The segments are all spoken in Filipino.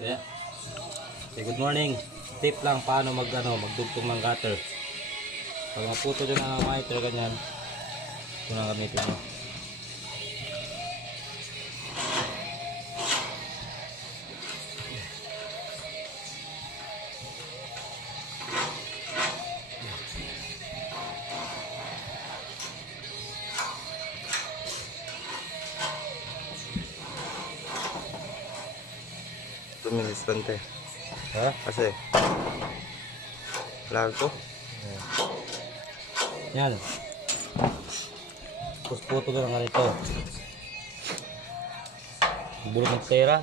Kaya, good morning. Tip lang paano magdugtong ng cutter. Pag maputo dyan ang miter ganyan, ito na gamitin nyo. Tumilis bante. Ha? Kasi lago. Yan. Tapos puto na lang ganito. Bulog ng pera.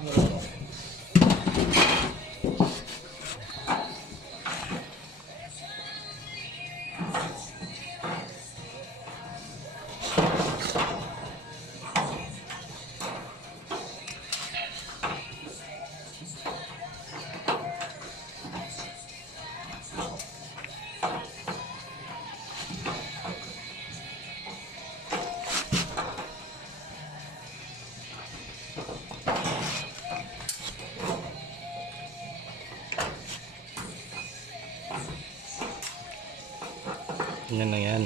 Yan lang yan.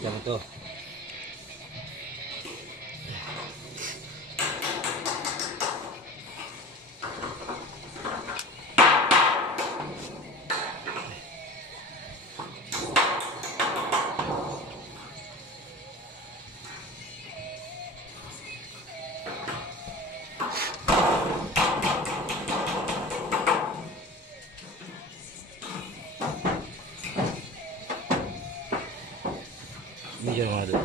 Ganito. Video mga doon.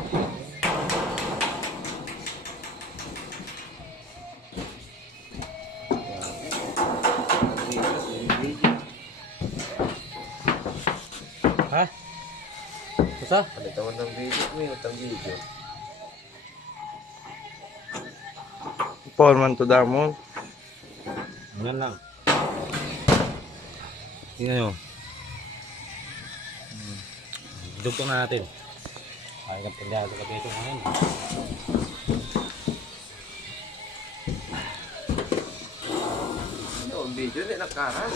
Ha? Basta? Palitawan ng video. May utang video. Paul man to damon. Yan lang. Tingnan nyo. Dugtong na natin. Ay, kapagdado ka dito ngayon. Ano ang video? Hindi nakaras.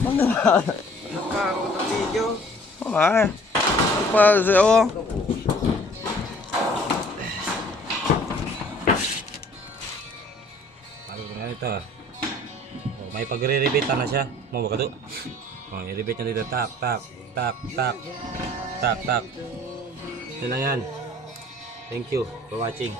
Ano ba? Nakaro ng video. Ay. Ano pa siya? Ito. Oh, may pagre-repeat na siya. Mo ba ka do? Oh, i-repeat niya dito. Tak, tak, tak, tak. Tak, tak. Yan lang yan. Thank you for watching.